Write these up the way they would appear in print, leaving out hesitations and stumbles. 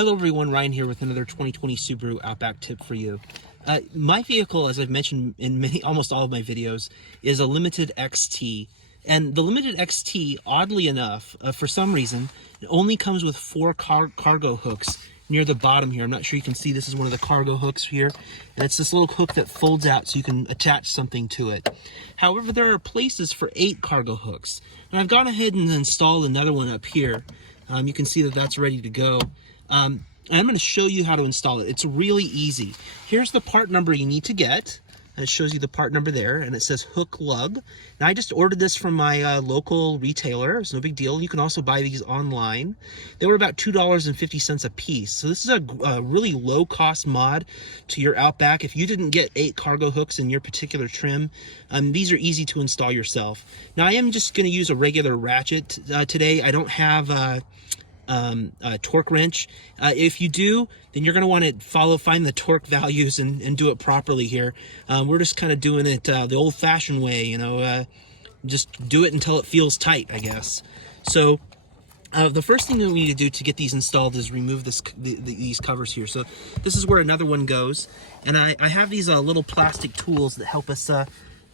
Hello everyone, Ryan here with another 2020 Subaru Outback tip for you. My vehicle, as I've mentioned in almost all of my videos, is a Limited XT. And the Limited XT, oddly enough, for some reason, it only comes with 4 cargo hooks near the bottom here. I'm not sure you can see, this is one of the cargo hooks here. And it's this little hook that folds out so you can attach something to it. However, there are places for 8 cargo hooks. And I've gone ahead and installed another one up here. You can see that that's ready to go. And I'm going to show you how to install it. It's really easy. Here's the part number you need to get. And it shows you the part number there, and it says hook lug. Now, I just ordered this from my local retailer. It's no big deal. You can also buy these online. They were about $2.50 a piece. So this is a really low-cost mod to your Outback. If you didn't get 8 cargo hooks in your particular trim, these are easy to install yourself. Now, I am just going to use a regular ratchet today. I don't have a torque wrench. If you do, then you're going to want to find the torque values and do it properly here. We're just kind of doing it the old-fashioned way, you know, just do it until it feels tight, I guess. So the first thing that we need to do to get these installed is remove these covers here. So this is where another one goes, and I have these little plastic tools that help us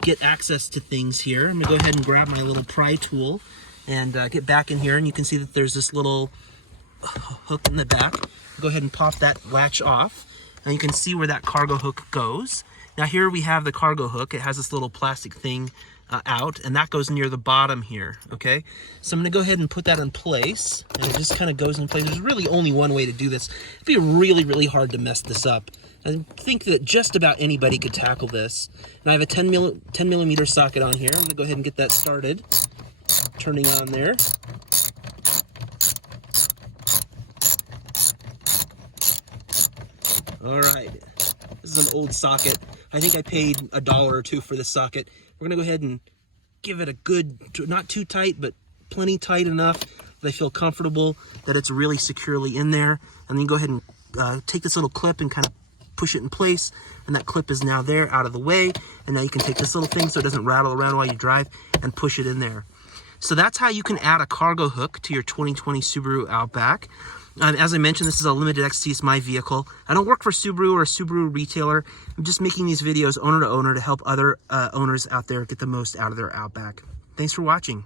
get access to things here. I'm going to go ahead and grab my little pry tool and get back in here, and you can see that there's this little hook in the back. Go ahead and pop that latch off, and you can see where that cargo hook goes. Now here we have the cargo hook. It has this little plastic thing out, and that goes near the bottom here, okay? So I'm gonna go ahead and put that in place, and it just kind of goes in place. There's really only one way to do this. It'd be really, really hard to mess this up. I think that just about anybody could tackle this. And I have a 10 millimeter socket on here. I'm gonna go ahead and get that started. Turning on there. All right, this is an old socket. I think I paid $1 or $2 for this socket. We're gonna go ahead and give it a good, not too tight, but plenty tight enough that I feel comfortable that it's really securely in there. And then go ahead and take this little clip and kind of push it in place, and that clip is now there, out of the way. And now you can take this little thing so it doesn't rattle around while you drive and push it in there. So that's how you can add a cargo hook to your 2020 Subaru Outback. As I mentioned, this is a Limited XT, it's my vehicle. I don't work for Subaru or a Subaru retailer. I'm just making these videos owner to owner to help other owners out there get the most out of their Outback. Thanks for watching.